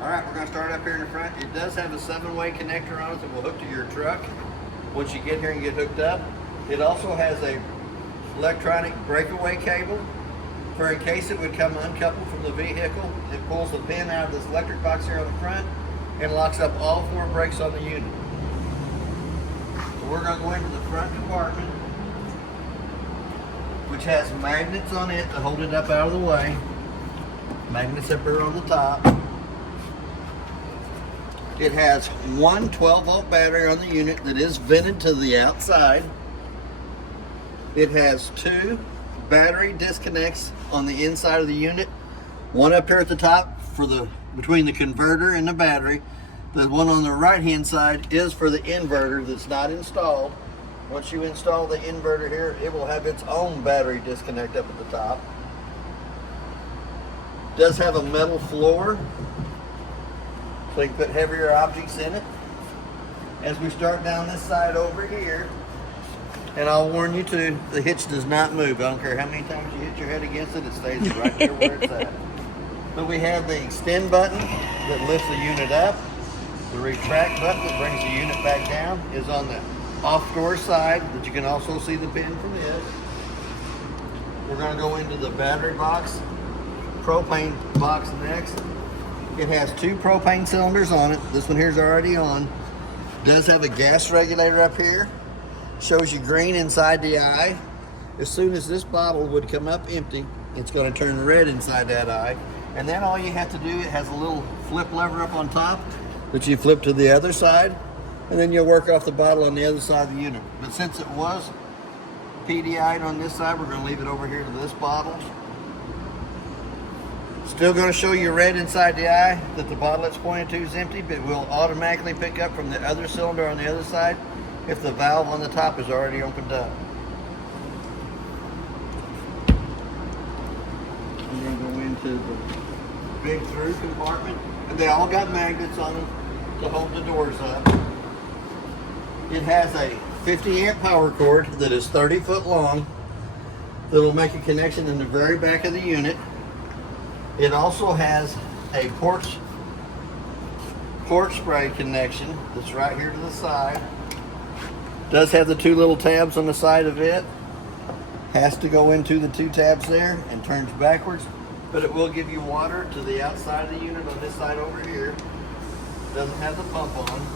All right, we're gonna start up here in the front. It does have a 7-way connector on it that will hook to your truck. Once you get here and get hooked up, it also has a electronic breakaway cable for in case it would come uncoupled from the vehicle. It pulls the pin out of this electric box here on the front and locks up all 4 brakes on the unit. So we're gonna go into the front compartment, which has magnets on it to hold it up out of the way. Magnets up here on the top. It has one 12-volt battery on the unit that is vented to the outside. It has 2 battery disconnects on the inside of the unit. One up here at the top for between the converter and the battery. The one on the right-hand side is for the inverter that's not installed. Once you install the inverter here, it will have its own battery disconnect up at the top. It does have a metal floor, so you can put heavier objects in it. As we start down this side over here, and I'll warn you too, the hitch does not move. I don't care how many times you hit your head against it, it stays right there where it's at. But we have the extend button that lifts the unit up. The retract button that brings the unit back down is on the off door side, that you can also see the pin from this. We're going to go into the battery box, propane box next. It has 2 propane cylinders on it. This one here is already on. It does have a gas regulator up here. Shows you green inside the eye. As soon as this bottle would come up empty, it's going to turn red inside that eye. And then all you have to do, it has a little flip lever up on top that you flip to the other side, and then you'll work off the bottle on the other side of the unit. But since it was PDI'd on this side, we're going to leave it over here to this bottle. Still going to show you red inside the eye that the bottle it's pointed to is empty, but it will automatically pick up from the other cylinder on the other side if the valve on the top is already opened up. I'm going to go into the big through compartment, and they all got magnets on them to hold the doors up. It has a 50 amp power cord that is 30 foot long that will make a connection in the very back of the unit. It also has a port spray connection that's right here to the side. Does have the 2 little tabs on the side of it. Has to go into the 2 tabs there and turns backwards, but it will give you water to the outside of the unit on this side over here. Doesn't have the pump on.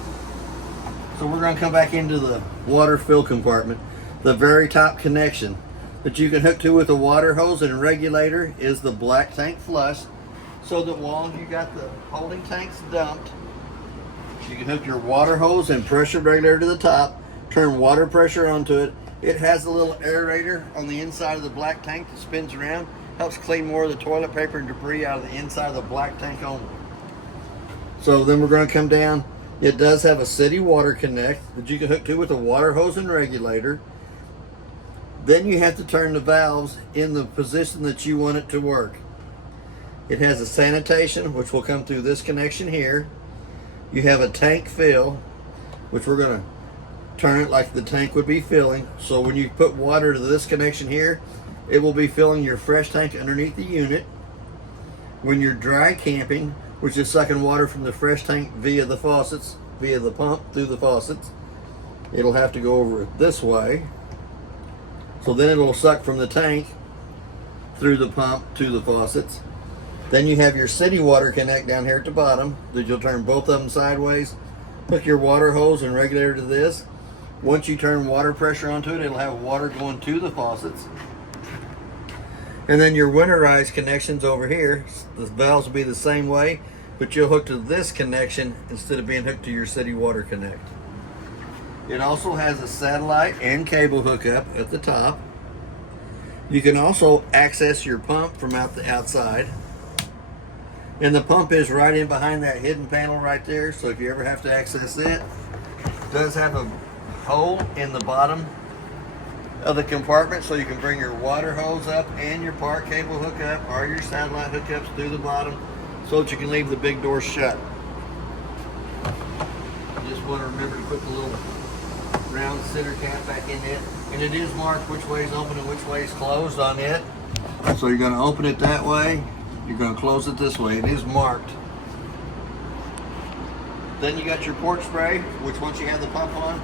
So we're going to come back into the water fill compartment. The very top connection that you can hook to with a water hose and regulator is the black tank flush, so that while you got the holding tanks dumped, you can hook your water hose and pressure regulator to the top, turn water pressure onto it. It has a little aerator on the inside of the black tank that spins around, helps clean more of the toilet paper and debris out of the inside of the black tank only. So then we're going to come down. It does have a city water connect that you can hook to with a water hose and regulator. Then you have to turn the valves in the position that you want it to work. It has a sanitation, which will come through this connection here. You have a tank fill, which we're going to turn it like the tank would be filling. So when you put water to this connection here, it will be filling your fresh tank underneath the unit. When you're dry camping, which is sucking water from the fresh tank via the faucets, via the pump through the faucets, it'll have to go over it this way. So then it'll suck from the tank through the pump to the faucets. Then you have your city water connect down here at the bottom that you'll turn both of them sideways. Hook your water hose and regulator to this. Once you turn water pressure onto it, it'll have water going to the faucets. And then your winterized connections over here, the valves will be the same way, but you'll hook to this connection instead of being hooked to your city water connect. It also has a satellite and cable hookup at the top. You can also access your pump from out the outside. And the pump is right in behind that hidden panel right there, so if you ever have to access it, it does have a hole in the bottom of the compartment so you can bring your water hose up and your park cable hookup or your satellite hookups through the bottom so that you can leave the big door shut. You just want to remember to put the little round center cap back in it, and it is marked which way is open and which way is closed on it. So you're going to open it that way, you're going to close it this way. It is marked. Then you got your port spray, which once you have the pump on,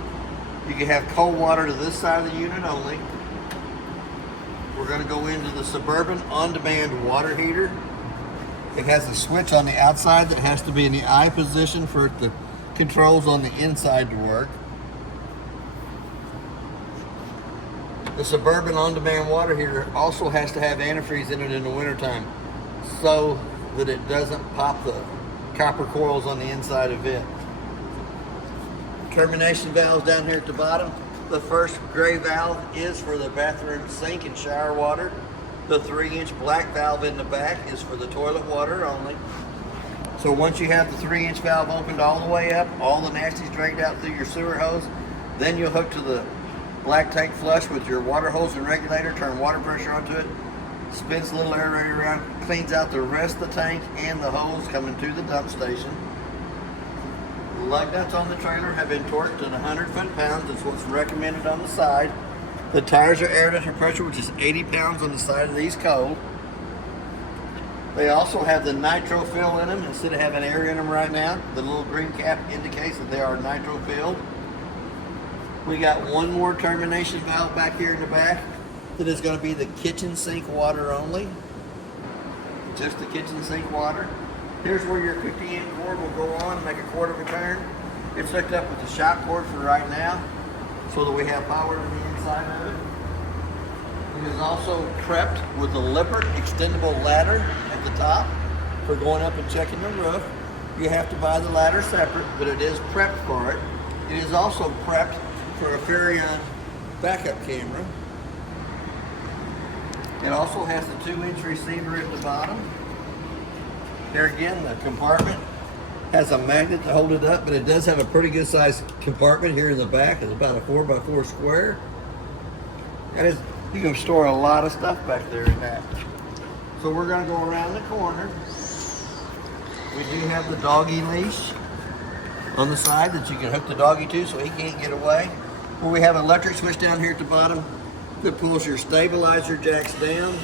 you can have cold water to this side of the unit only. We're going to go into the Suburban on-demand water heater. It has a switch on the outside that has to be in the I position for the controls on the inside to work. The Suburban on-demand water heater also has to have antifreeze in it in the wintertime so that it doesn't pop the copper coils on the inside of it. Termination valves down here at the bottom. The first gray valve is for the bathroom sink and shower water. The 3-inch black valve in the back is for the toilet water only. So once you have the 3-inch valve opened all the way up, all the nasty's drained out through your sewer hose, then you'll hook to the black tank flush with your water hose and regulator, turn water pressure onto it, spins a little aerator around, cleans out the rest of the tank and the hose coming to the dump station. The lug nuts on the trailer have been torqued at 100 foot-pounds. That's what's recommended on the side. The tires are air ducted pressure, which is 80 pounds on the side of these cold. They also have the nitro fill in them instead of having air in them right now. The little green cap indicates that they are nitro filled. We got one more termination valve back here in the back that is going to be the kitchen sink water only. Just the kitchen sink water. Here's where your 50-amp cord will go on and make a quarter of a turn. It's hooked up with the shock cord for right now so that we have power on the inside of it. It is also prepped with a Lippert extendable ladder at the top for going up and checking the roof. You have to buy the ladder separate, but it is prepped for it. It is also prepped for a Furrion backup camera. It also has the 2-inch receiver at the bottom. Here again, the compartment has a magnet to hold it up, but it does have a pretty good sized compartment here in the back. It's about a 4x4 square. And you can store a lot of stuff back there in that. So we're going to go around the corner. We do have the doggy leash on the side that you can hook the doggy to so he can't get away. Where we have an electric switch down here at the bottom that pulls your stabilizer jacks down.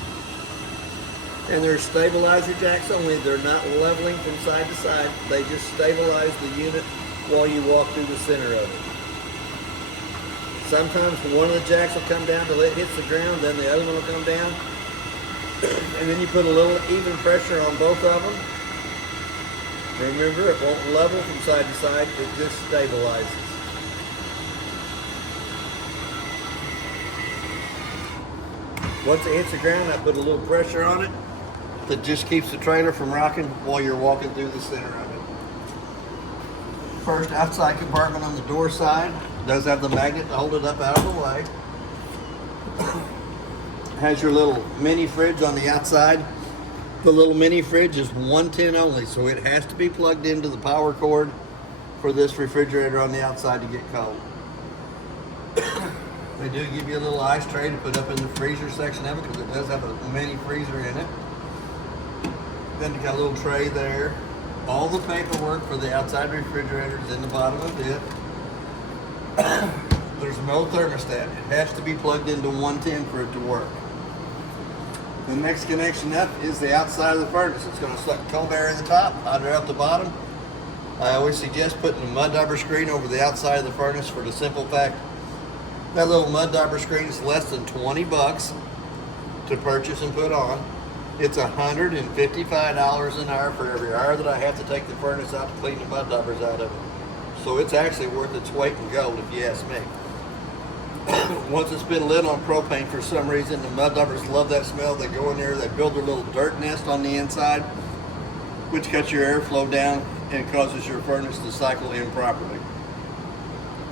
And they're stabilizer jacks only. They're not leveling from side to side. They just stabilize the unit while you walk through the center of it. Sometimes one of the jacks will come down till it hits the ground, then the other one will come down. And then you put a little even pressure on both of them. Remember, it won't level from side to side, it just stabilizes. Once it hits the ground, I put a little pressure on it that just keeps the trailer from rocking while you're walking through the center of it. First outside compartment on the door side does have the magnet to hold it up out of the way. Has your little mini fridge on the outside. The little mini fridge is 110 only, so it has to be plugged into the power cord for this refrigerator on the outside to get cold. They do give you a little ice tray to put up in the freezer section of it because it does have a mini freezer in it. Then you got a little tray there. All the paperwork for the outside refrigerator is in the bottom of it. There's no thermostat. It has to be plugged into 110 for it to work. The next connection up is the outside of the furnace. It's going to suck cold air in the top, hot air out the bottom. I always suggest putting a mud dauber screen over the outside of the furnace for the simple fact that little mud dauber screen is less than 20 bucks to purchase and put on. It's $155 an hour for every hour that I have to take the furnace out to clean the mud daubers out of it. So it's actually worth its weight in gold if you ask me. Once it's been lit on propane for some reason, the mud daubers love that smell. They go in there, they build their little dirt nest on the inside, which cuts your airflow down and causes your furnace to cycle improperly.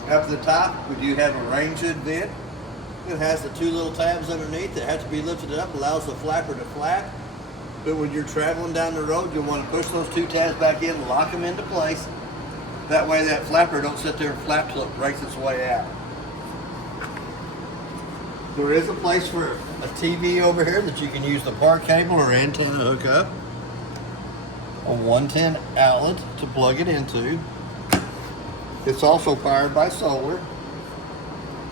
Up at the top, we do have a range hood vent. It has the 2 little tabs underneath that have to be lifted up, allows the flapper to flap. But when you're traveling down the road, you'll want to push those 2 tabs back in, lock them into place. That way that flapper don't sit there and flap till it breaks its way out. There is a place for a TV over here that you can use the park cable or antenna hookup. A 110 outlet to plug it into. It's also powered by solar.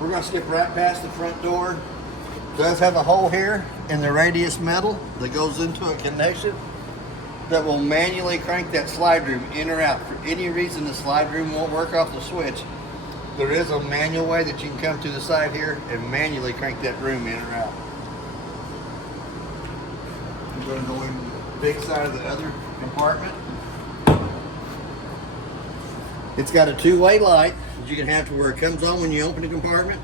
We're going to skip right past the front door. It does have a hole here in the radius metal that goes into a connection that will manually crank that slide room in or out. For any reason the slide room won't work off the switch, there is a manual way that you can come to the side here and manually crank that room in or out. I'm going to go in the big side of the other compartment. It's got a two-way light that you can have to where it comes on when you open the compartment,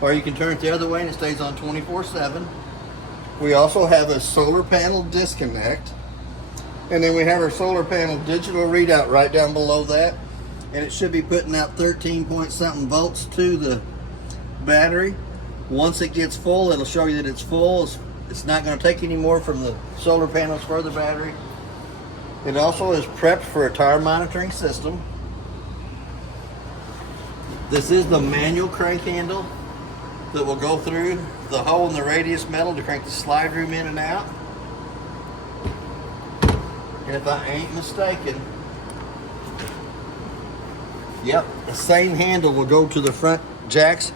or you can turn it the other way and it stays on 24/7. We also have a solar panel disconnect, and then we have our solar panel digital readout right down below that, and it should be putting out 13 point something volts to the battery. Once it gets full, it'll show you that it's full. It's not going to take any more from the solar panels for the battery. It also is prepped for a tire monitoring system. This is the manual crank handle that will go through the hole in the radius metal to crank the slide room in and out. And if I ain't mistaken, yep, the same handle will go to the front jacks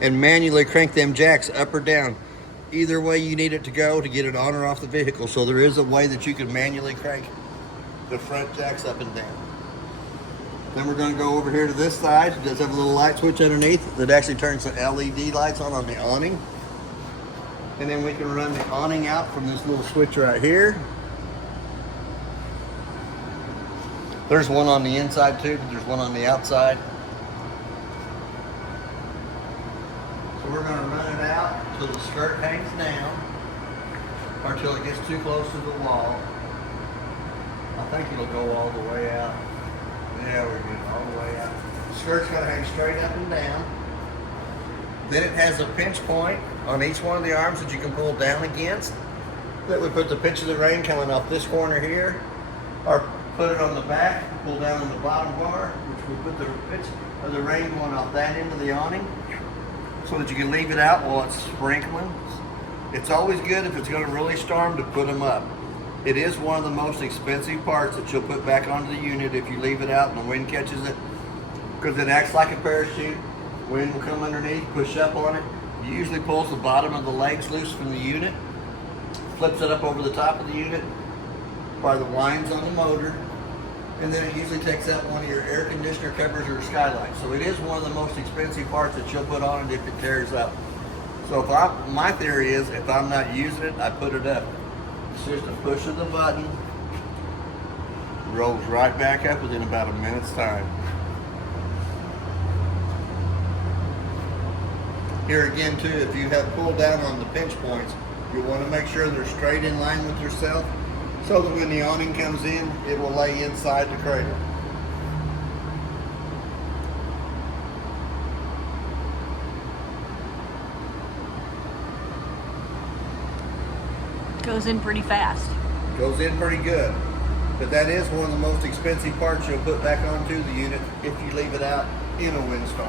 and manually crank them jacks up or down. Either way you need it to go to get it on or off the vehicle. So there is a way that you can manually crank the front jacks up and down. Then we're going to go over here to this side. It does have a little light switch underneath that actually turns the LED lights on the awning. And then we can run the awning out from this little switch right here. There's one on the inside too, but there's one on the outside. So we're going to run it out till the skirt hangs down, or till it gets too close to the wall. I think it'll go all the way out. Yeah, we're getting all the way out. The skirt's going to hang straight up and down. Then it has a pinch point on each one of the arms that you can pull down against. That would put the pitch of the rain coming off this corner here, or put it on the back, pull down on the bottom bar, which would put the pitch of the rain going off that end of the awning, so that you can leave it out while it's sprinkling. It's always good if it's going to really storm to put them up. It is one of the most expensive parts that you'll put back onto the unit if you leave it out and the wind catches it, because it acts like a parachute. Wind will come underneath, push up on it. It usually pulls the bottom of the legs loose from the unit, flips it up over the top of the unit by the lines on the motor, and then it usually takes out one of your air conditioner covers or skylight. So it is one of the most expensive parts that you'll put on it if it tears up. So my theory is, if I'm not using it, I put it up. It's just a push of the button, rolls right back up within about a minute's time. Here again too, if you have pulled down on the pinch points, you want to make sure they're straight in line with yourself, so that when the awning comes in, it will lay inside the cradle. Goes in pretty fast. Goes in pretty good. But that is one of the most expensive parts you'll put back onto the unit if you leave it out in a windstorm.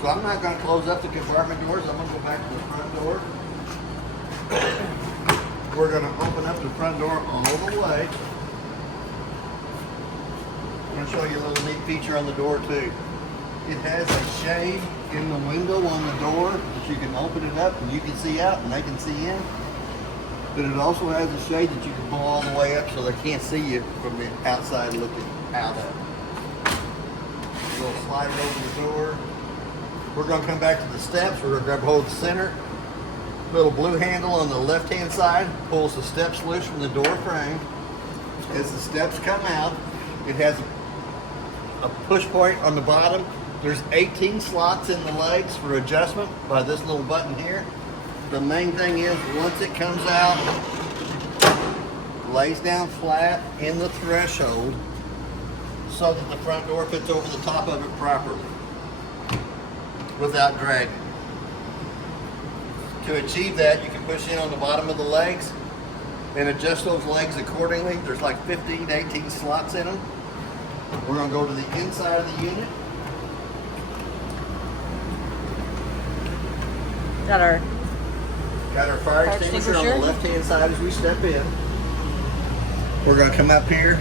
So I'm not going to close up the compartment doors. I'm going to go back to the front door. We're going to open up the front door all the way. I'm going to show you a little neat feature on the door too. It has a shade in the window on the door that you can open it up and you can see out and they can see in. But it also has a shade that you can pull all the way up so they can't see you from the outside looking out of it. A little slider over the door. We're going to come back to the steps. We're going to grab hold of the center. Little blue handle on the left-hand side pulls the steps loose from the door frame. As the steps come out, it has a push point on the bottom. There's 18 slots in the legs for adjustment by this little button here. The main thing is, once it comes out, lays down flat in the threshold so that the front door fits over the top of it properly without dragging. To achieve that, you can push in on the bottom of the legs and adjust those legs accordingly. There's like 15 to 18 slots in them. We're going to go to the inside of the unit. Got our fire extinguisher on the left-hand side as we step in. We're going to come up here.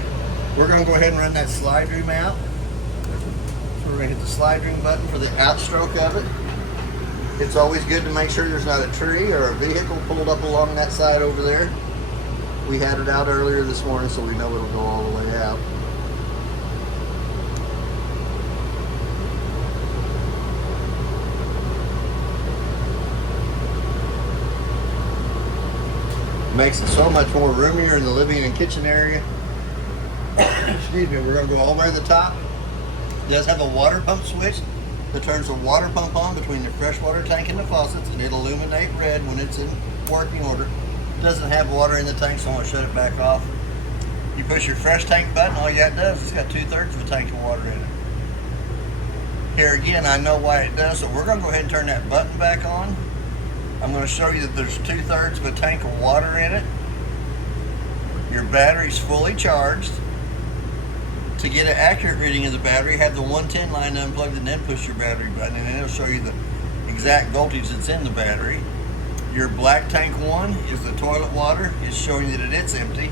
We're going to go ahead and run that slide room out. So we're going to hit the slide room button for the outstroke of it. It's always good to make sure there's not a tree or a vehicle pulled up along that side over there. We had it out earlier this morning, so we know it'll go all the way out. Makes it so much more roomier in the living and kitchen area. Excuse me, we're gonna go all the way to the top. It does have a water pump switch that turns the water pump on between the freshwater tank and the faucets, and it'll illuminate red when it's in working order. It doesn't have water in the tank, so I'm gonna shut it back off. You push your fresh tank button, all you got does, it's got 2/3 of a tank of water in it. Here again, I know why it does, so we're gonna go ahead and turn that button back on. I'm going to show you that there's 2/3 of a tank of water in it. Your battery's fully charged. To get an accurate reading of the battery, have the 110 line unplugged and then push your battery button, and then it'll show you the exact voltage that's in the battery. Your black tank 1 is the toilet water. It's showing you that it's empty.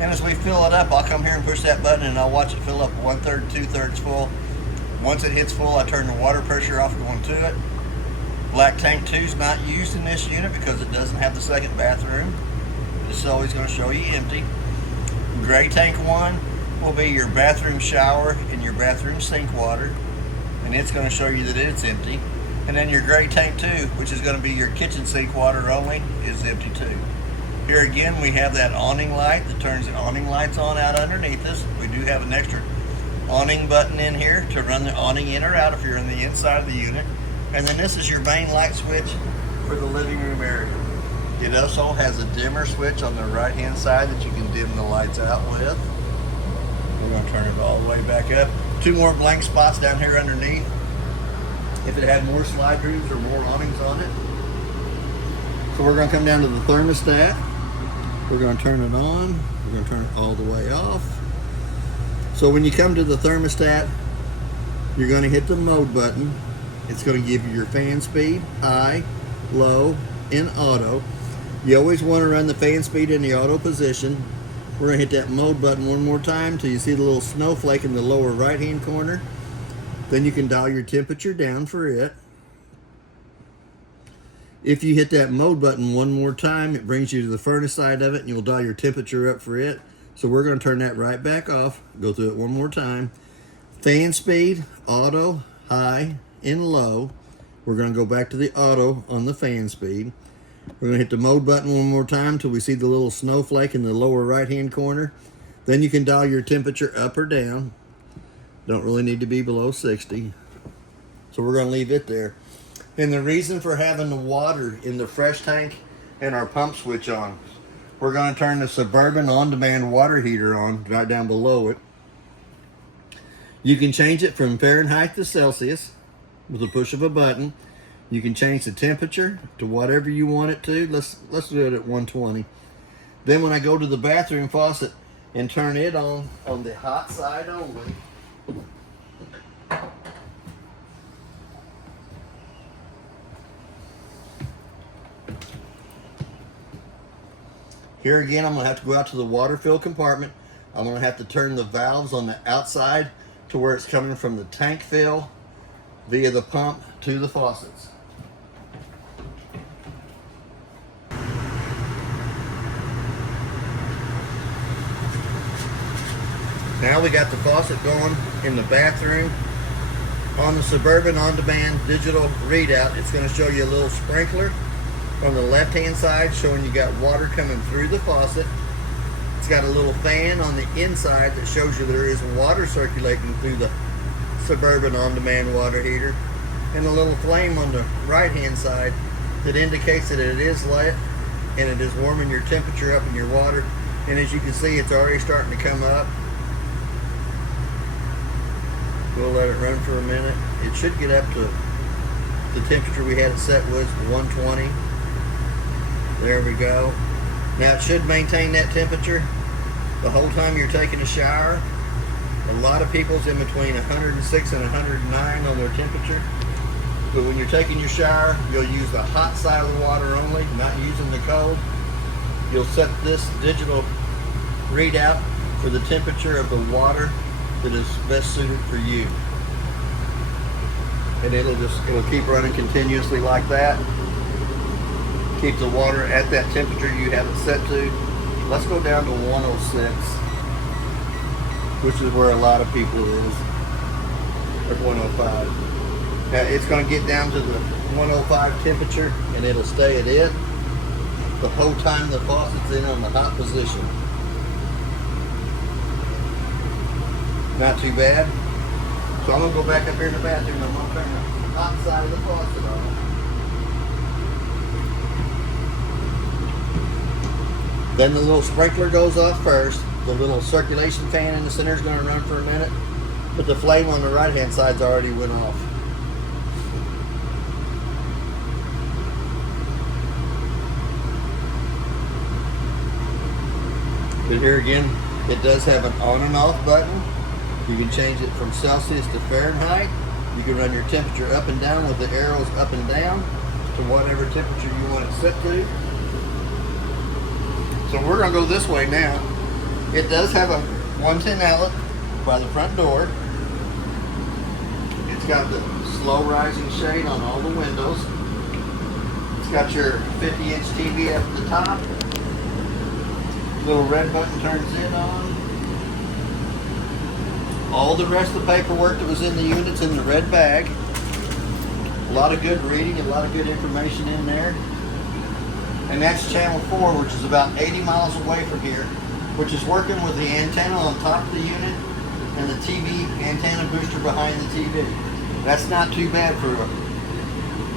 And as we fill it up, I'll come here and push that button and I'll watch it fill up 1/3, 2/3 full. Once it hits full, I turn the water pressure off going to it. Black tank 2 is not used in this unit because it doesn't have the second bathroom. It's always going to show you empty. Gray tank 1 will be your bathroom shower and your bathroom sink water, and it's going to show you that it's empty. And then your gray tank 2, which is going to be your kitchen sink water only, is empty too. Here again, we have that awning light that turns the awning lights on out underneath us. We do have an extra awning button in here to run the awning in or out if you're in the inside of the unit. And then this is your main light switch for the living room area. It also has a dimmer switch on the right hand side that you can dim the lights out with. We're going to turn it all the way back up. 2 more blank spots down here underneath. If it had more slide rooms or more awnings on it. So we're going to come down to the thermostat. We're going to turn it on. We're going to turn it all the way off. So when you come to the thermostat, you're going to hit the mode button. It's going to give you your fan speed, high, low, and auto. You always want to run the fan speed in the auto position. We're going to hit that mode button one more time till you see the little snowflake in the lower right hand corner. Then you can dial your temperature down for it. If you hit that mode button one more time, it brings you to the furnace side of it and you'll dial your temperature up for it. So we're going to turn that right back off. Go through it one more time. Fan speed, auto, high, and low. We're going to go back to the auto on the fan speed. We're going to hit the mode button one more time till we see the little snowflake in the lower right hand corner. Then you can dial your temperature up or down. Don't really need to be below 60. So we're going to leave it there. And the reason for having the water in the fresh tank and our pump switch on, we're going to turn the Suburban on-demand water heater on right down below it. You can change it from Fahrenheit to Celsius with a push of a button. You can change the temperature to whatever you want it to. Let's do it at 120. Then when I go to the bathroom faucet and turn it on the hot side only, here again, I'm going to have to go out to the water fill compartment. I'm going to have to turn the valves on the outside to where it's coming from the tank fill via the pump to the faucets. Now we got the faucet going in the bathroom. On the Suburban on-demand digital readout, it's going to show you a little sprinkler on the left-hand side showing you got water coming through the faucet. It's got a little fan on the inside that shows you there is water circulating through the Suburban on-demand water heater, and a little flame on the right-hand side that indicates that it is lit and it is warming your temperature up in your water. And as you can see, it's already starting to come up. We'll let it run for a minute. It should get up to the temperature we had it set was 120. There we go. Now it should maintain that temperature the whole time you're taking a shower. A lot of people's in between 106 and 109 on their temperature. But when you're taking your shower, you'll use the hot side of the water only, not using the cold. You'll set this digital readout for the temperature of the water that is best suited for you. And it'll keep running continuously like that. Keep the water at that temperature you have it set to. Let's go down to 106, which is where a lot of people is, or 105. Now it's going to get down to the 105 temperature, and it'll stay at it the whole time the faucet's in on the hot position. Not too bad. So I'm going to go back up here in the bathroom and I'm going to turn the hot side of the faucet on. Then the little sprinkler goes off first. The little circulation fan in the center is going to run for a minute, but the flame on the right hand side's already went off. But here again, it does have an on and off button. You can change it from Celsius to Fahrenheit. You can run your temperature up and down with the arrows up and down to whatever temperature you want it set to. So we're going to go this way now. It does have a 110 outlet by the front door. It's got the slow rising shade on all the windows. It's got your 50-inch TV up at the top. Little red button turns it on. All the rest of the paperwork that was in the unit's in the red bag. A lot of good reading, a lot of good information in there. And that's channel 4, which is about 80 miles away from here, which is working with the antenna on top of the unit and the TV antenna booster behind the TV. That's not too bad for a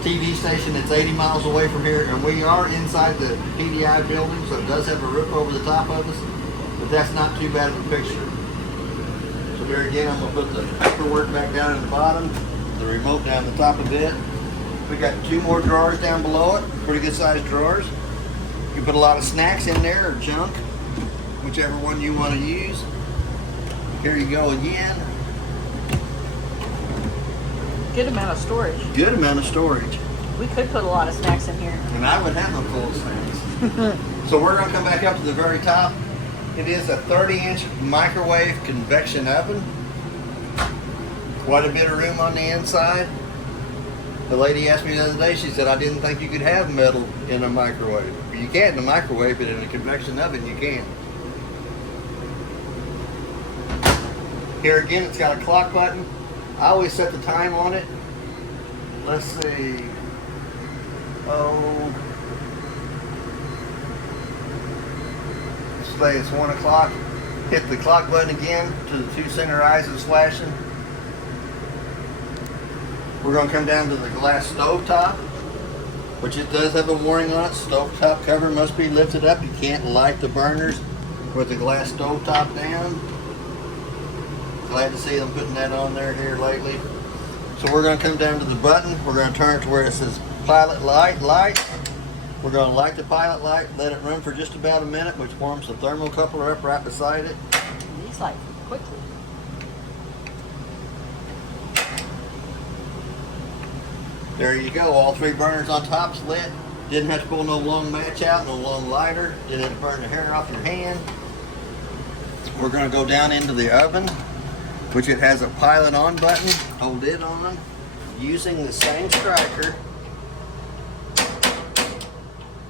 TV station that's 80 miles away from here, and we are inside the PDI building, so it does have a roof over the top of us, but that's not too bad of a picture. So here again, I'm going to put the paperwork back down in the bottom, the remote down the top of it. We got 2 more drawers down below it, pretty good sized drawers. You can put a lot of snacks in there or junk, whichever one you want to use. Here you go again. Good amount of storage. Good amount of storage. We could put a lot of snacks in here. And I would have no full of snacks. So we're going to come back up to the very top. It is a 30-inch microwave convection oven. Quite a bit of room on the inside. The lady asked me the other day, she said, I didn't think you could have metal in a microwave. You can in a microwave, but in a convection oven you can. Here again, it's got a clock button. I always set the time on it. Let's see. Say it's 1 o'clock. Hit the clock button again to the 2 center eyes is flashing. We're going to come down to the glass stove top, which it does have a warning on it. Stove top cover must be lifted up. You can't light the burners with the glass stove top down. Glad to see them putting that on there here lately. So we're going to come down to the button. We're going to turn it to where it says pilot light. We're going to light the pilot light, let it run for just about a minute, which warms the thermocoupler up right beside it. These light quickly. There you go. All 3 burners on top's lit. Didn't have to pull no long match out, no long lighter. Didn't have to burn the hair off your hand. We're going to go down into the oven, which it has a pilot on button. Hold it on using the same striker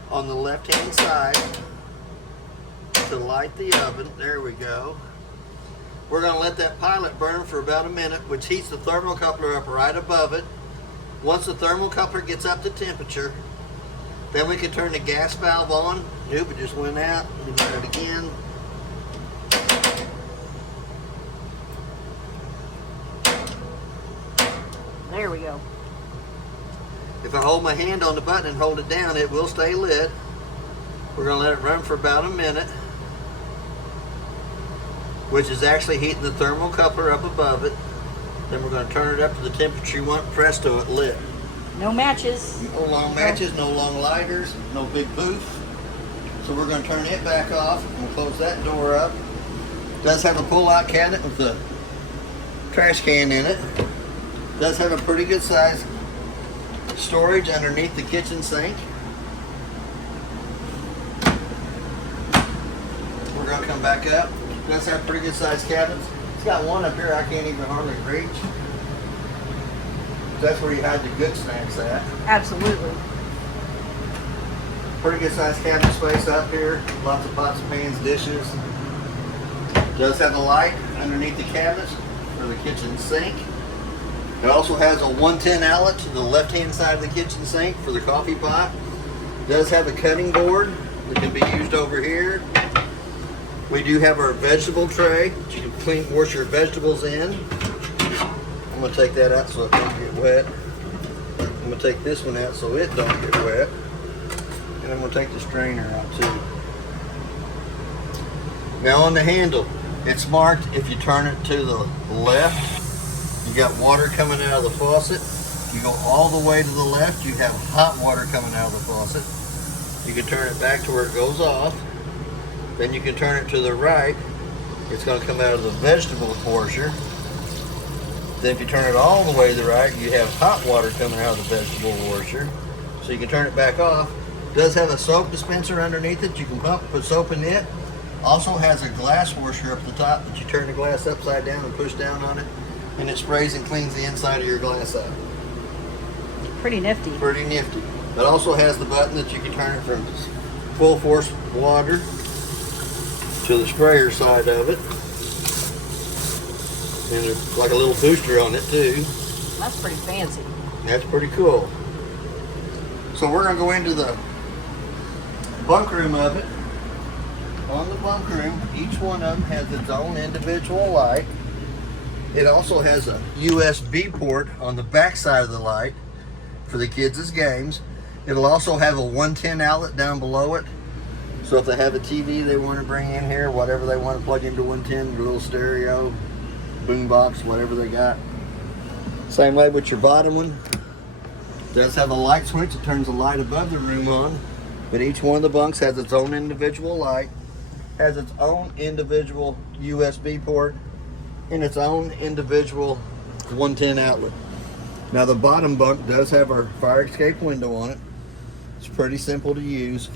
on the left hand side to light the oven. There we go. We're going to let that pilot burn for about a minute, which heats the thermocoupler up right above it. Once the thermocoupler gets up to temperature, then we can turn the gas valve on. Nope, it just went out. Let me try it again. There we go. If I hold my hand on the button and hold it down, it will stay lit. We're going to let it run for about a minute, which is actually heating the thermocoupler up above it. Then we're going to turn it up to the temperature you want. Presto, it lit. No matches. No long matches, no long lighters, no big poof. So we're going to turn it back off and we'll close that door up. It does have a pull-out cabinet with the trash can in it. It does have a pretty good size storage underneath the kitchen sink. We're going to come back up. It does have pretty good sized cabinets. It's got one up here I can't even hardly reach. That's where you hide the good snacks at. Absolutely. Pretty good sized cabinet space up here. Lots of pots, pans, dishes. Does have a light underneath the cabinets for the kitchen sink. It also has a 110 outlet to the left hand side of the kitchen sink for the coffee pot. Does have a cutting board that can be used over here. We do have our vegetable tray that you can wash your vegetables in. I'm going to take that out so it don't get wet. I'm going to take this one out so it don't get wet. And I'm going to take the strainer out too. Now on the handle, it's marked if you turn it to the left, you got water coming out of the faucet. If you go all the way to the left, you have hot water coming out of the faucet. You can turn it back to where it goes off. Then you can turn it to the right. It's going to come out of the vegetable washer. Then if you turn it all the way to the right, you have hot water coming out of the vegetable washer. So you can turn it back off. It does have a soap dispenser underneath it. You can put soap in it. Also has a glass washer up the top that you turn the glass upside down and push down on it. And it sprays and cleans the inside of your glass out. Pretty nifty. Pretty nifty. It also has the button that you can turn it from full force water to the sprayer side of it. And there's like a little booster on it too. That's pretty fancy. That's pretty cool. So we're going to go into the bunk room of it. On the bunk room, each one of them has its own individual light. It also has a USB port on the back side of the light for the kids' games. It'll also have a 110 outlet down below it. So if they have a TV they want to bring in here, whatever they want to plug into 110, their little stereo, boombox, whatever they got. Same way with your bottom one. It does have a light switch that turns the light above the room on. But each one of the bunks has its own individual light, has its own individual USB port, and its own individual 110 outlet. Now the bottom bunk does have our fire escape window on it. It's pretty simple to use.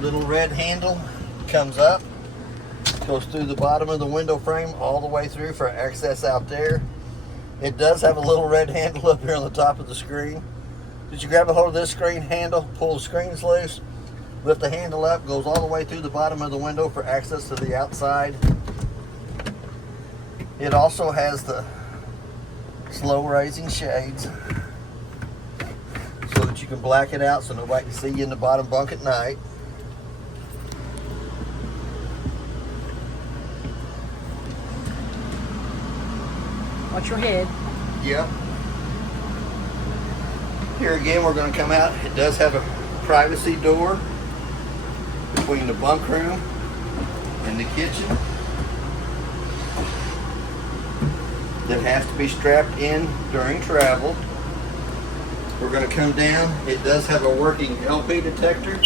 Little red handle comes up, goes through the bottom of the window frame all the way through for access out there. It does have a little red handle up here on the top of the screen. Did you grab a hold of this screen handle, pull the screens loose, lift the handle up, goes all the way through the bottom of the window for access to the outside. It also has the slow raising shades so that you can black it out so nobody can see you in the bottom bunk at night. Watch your head. Yep. Here again, we're going to come out. It does have a privacy door between the bunk room and the kitchen that has to be strapped in during travel. We're going to come down. It does have a working LP detector.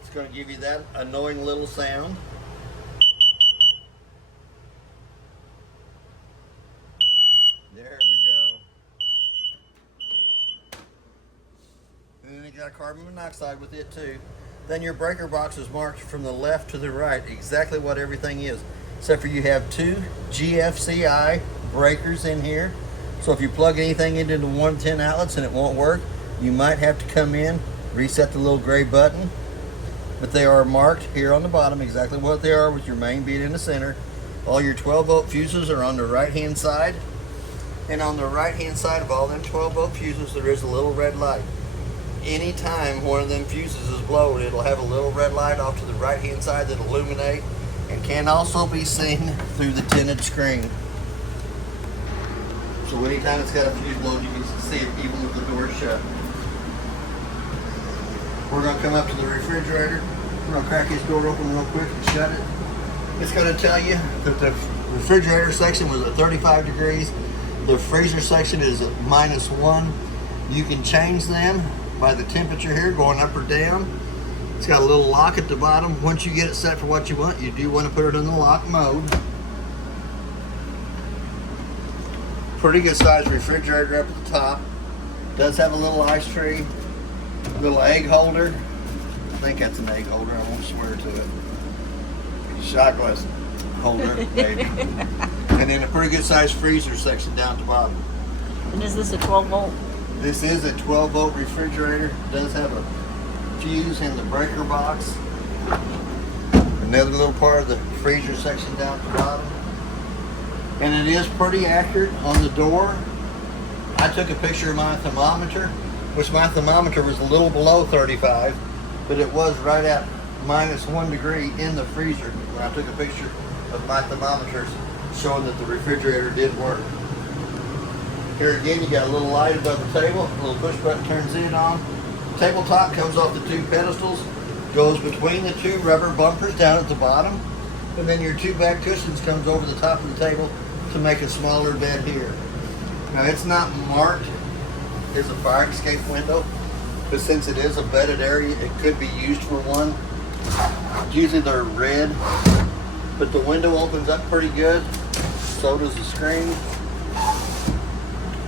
It's going to give you that annoying little sound. There we go. And then you got carbon monoxide with it too. Then your breaker box is marked from the left to the right, exactly what everything is. Except for you have two GFCI breakers in here. So if you plug anything into the 110 outlets and it won't work, you might have to come in, reset the little gray button. But they are marked here on the bottom exactly what they are with your main being in the center. All your 12-volt fuses are on the right-hand side. And on the right-hand side of all them 12-volt fuses, there is a little red light. Anytime one of them fuses is blown, it'll have a little red light off to the right-hand side that'll illuminate and can also be seen through the tinted screen. So anytime it's got a fuse blown, you can see it even with the door shut. We're going to come up to the refrigerator. We're going to crack this door open real quick and shut it. It's going to tell you that the refrigerator section was at 35 degrees. The freezer section is at -1. You can change them by the temperature here, going up or down. It's got a little lock at the bottom. Once you get it set for what you want, you do want to put it in the lock mode. Pretty good sized refrigerator up at the top. Does have a little ice tray, little egg holder. I think that's an egg holder, I won't swear to it. Shot glass holder, maybe. And then a pretty good sized freezer section down at the bottom. And is this a 12 volt? This is a 12-volt refrigerator. It does have a fuse in the breaker box. Another little part of the freezer section down at the bottom. And it is pretty accurate on the door. I took a picture of my thermometer, which my thermometer was a little below 35, but it was right at -1 degree in the freezer when I took a picture of my thermometers showing that the refrigerator did work. Here again, you got a little light above the table, a little push button turns it on. Tabletop comes off the 2 pedestals, goes between the 2 rubber bumpers down at the bottom, and then your 2 back cushions comes over the top of the table to make a smaller bed here. Now it's not marked as a fire escape window, but since it is a bedded area, it could be used for one. Usually they're red, but the window opens up pretty good, so does the screen.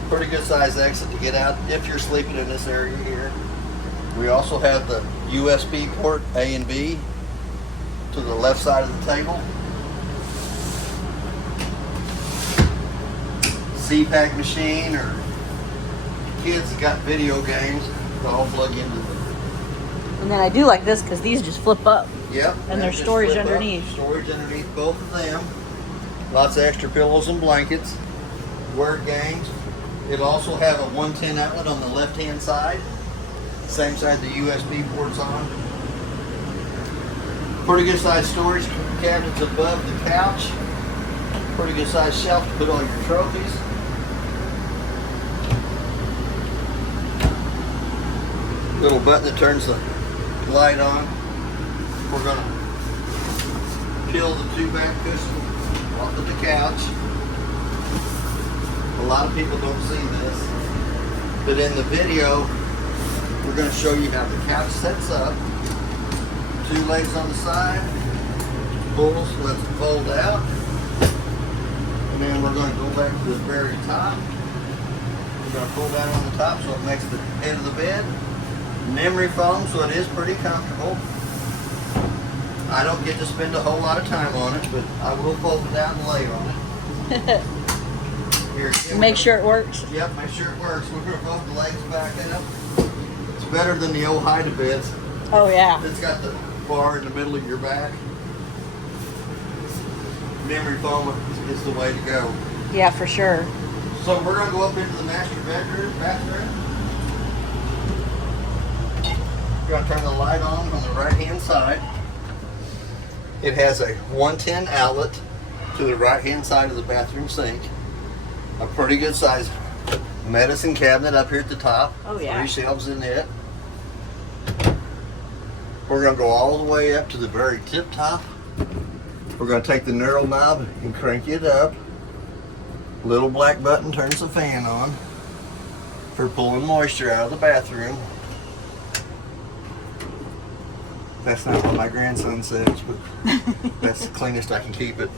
Pretty good size exit to get out if you're sleeping in this area here. We also have the USB port A and B to the left side of the table. CPAC machine, or kids that got video games, they all plug into them. And then I do like this because these just flip up. Yep. And there's storage underneath. Storage underneath both of them. Lots of extra pillows and blankets. Word games. It'll also have a 110 outlet on the left-hand side. Same side the USB port's on. Pretty good sized storage cabinets above the couch. Pretty good sized shelf to put all your trophies. Little button that turns the light on. We're gonna peel the 2 back cushions off of the couch. A lot of people don't see this, but in the video, we're going to show you how the couch sets up. 2 legs on the side, pulls, lets it fold out, and then we're going to go back to the very top. We're going to pull down on the top so it makes the head of the bed. Memory foam, so it is pretty comfortable. I don't get to spend a whole lot of time on it, but I will fold it out and lay on it. Here, again, Make sure it works. Yep, make sure it works. We're going to fold the legs back up. It's better than the old hide-a-beds. Oh yeah. It's got the bar in the middle of your back. Memory foam is the way to go. Yeah, for sure. So we're going to go up into the master bathroom. We're going to turn the light on the right-hand side. It has a 110 outlet to the right-hand side of the bathroom sink. A pretty good size medicine cabinet up here at the top. Oh yeah. 3 shelves in it. We're going to go all the way up to the very tip top. We're going to take the knurl knob and crank it up. Little black button turns the fan on for pulling moisture out of the bathroom. That's not what my grandson says, but that's the cleanest I can keep it.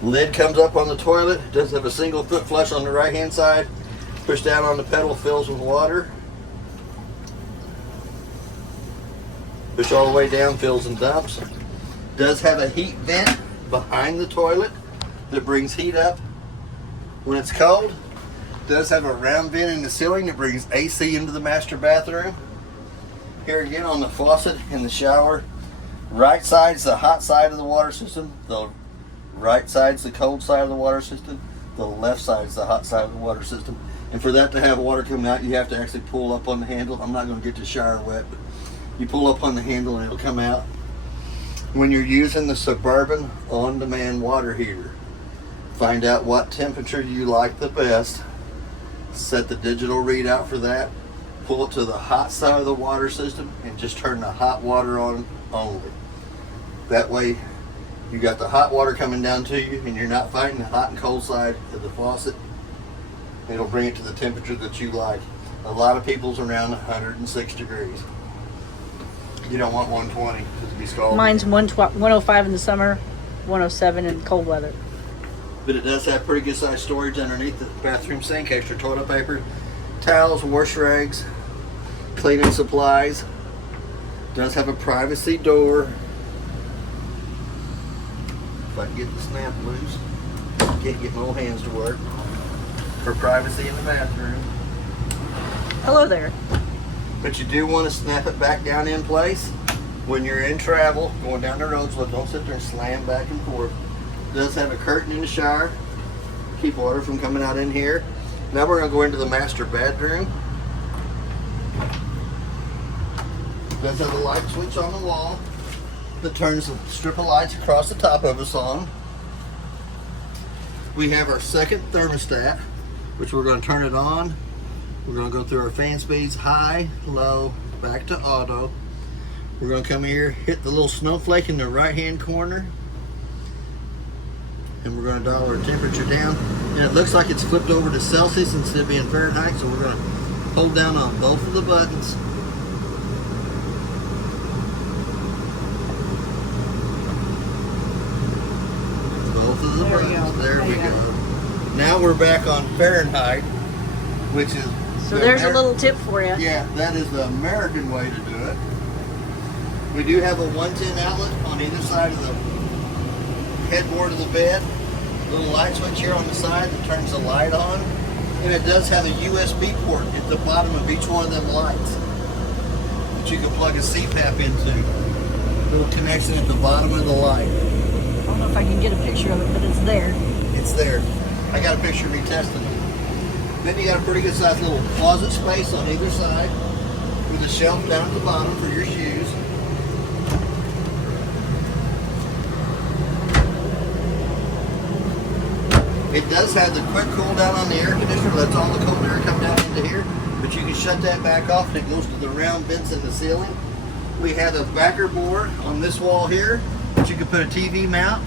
Lid comes up on the toilet. It does have a single foot flush on the right hand side. Push down on the pedal, fills with water. Push all the way down, fills and dumps. Does have a heat vent behind the toilet that brings heat up when it's cold. Does have a round vent in the ceiling that brings AC into the master bathroom. Here again on the faucet in the shower. Right side's the hot side of the water system. The right side's the cold side of the water system. The left side's the hot side of the water system. And for that to have water coming out, you have to actually pull up on the handle. I'm not going to get the shower wet, but you pull up on the handle and it'll come out. When you're using the Suburban on-demand water heater, find out what temperature you like the best. Set the digital readout for that. Pull it to the hot side of the water system and just turn the hot water on only. That way you got the hot water coming down to you and you're not fighting the hot and cold side of the faucet. It'll bring it to the temperature that you like. A lot of people's around 106 degrees. You don't want 120 because it'd be scalding. Mine's 105 in the summer, 107 in cold weather. But it does have pretty good sized storage underneath the bathroom sink, extra toilet paper, towels, wash rags, cleaning supplies. Does have a privacy door. If I can get the snap loose, can't get my old hands to work. for privacy in the bathroom. Hello there. But you do want to snap it back down in place when you're in travel, going down the road, so don't sit there and slam back and forth. It does have a curtain in the shower, keep water from coming out in here. Now we're going to go into the master bedroom. It does have a light switch on the wall that turns the strip of lights across the top of us on. We have our second thermostat, which we're going to turn it on. We're going to go through our fan speeds, high, low, back to auto. We're going to come here, hit the little snowflake in the right hand corner, and we're going to dial our temperature down. And it looks like it's flipped over to Celsius instead of being Fahrenheit, so we're going to hold down on both of the buttons. Both of the buttons. There we go. Now we're back on Fahrenheit, which is... So there's a little tip for you. Yeah, that is the American way to do it. We do have a 110 outlet on either side of the headboard of the bed. Little light switch here on the side that turns the light on. And it does have a USB port at the bottom of each one of them lights that you can plug a CPAP into. Little connection at the bottom of the light. I don't know if I can get a picture of it, but it's there. It's there. I got a picture of me testing it. Then you got a pretty good sized little closet space on either side with a shelf down at the bottom for your shoes. It does have the quick cool down on the air conditioner, lets all the cold air come down into here, but you can shut that back off and it goes to the round vents in the ceiling. We have a backer board on this wall here that you can put a TV mount,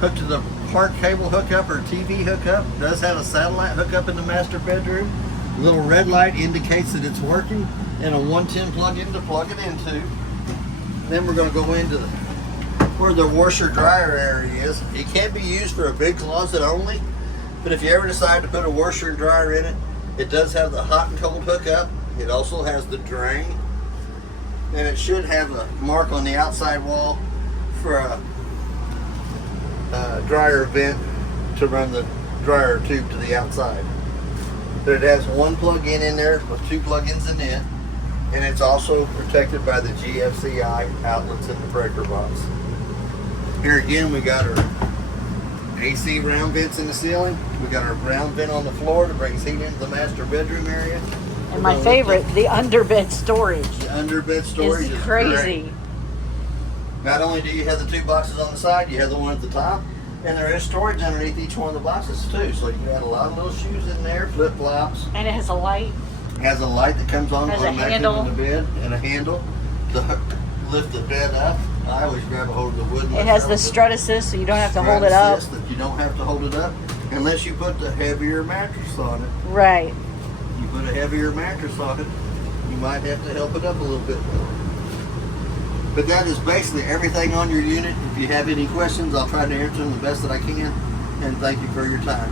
hook to the park cable hookup or TV hookup. It does have a satellite hookup in the master bedroom. The little red light indicates that it's working, and a 110 plug-in to plug it into. Then we're going to go into where the washer dryer area is. It can be used for a big closet only, but if you ever decide to put a washer and dryer in it, it does have the hot and cold hookup. It also has the drain, and it should have a mark on the outside wall for a dryer vent to run the dryer tube to the outside. But it has one plug-in in there with two plug-ins in it, and it's also protected by the GFCI outlets in the breaker box. Here again, we got our AC round vents in the ceiling. We got our round vent on the floor that brings heat into the master bedroom area. And my favorite, the underbed storage. The underbed storage is crazy. Great. Not only do you have the two boxes on the side, you have the one at the top, and there is storage underneath each one of the boxes too. So you got a lot of little shoes in there, flip-flops. And it has a light. It has a light that comes on automatically on the bed, and a handle to lift the bed up. I always grab a hold of the wood. It has the strut assist, so you don't have to hold it up. That you don't have to hold it up unless you put the heavier mattress on it. Right. You put a heavier mattress on it, you might have to help it up a little bit more. But that is basically everything on your unit. If you have any questions, I'll try to answer them the best that I can. And thank you for your time.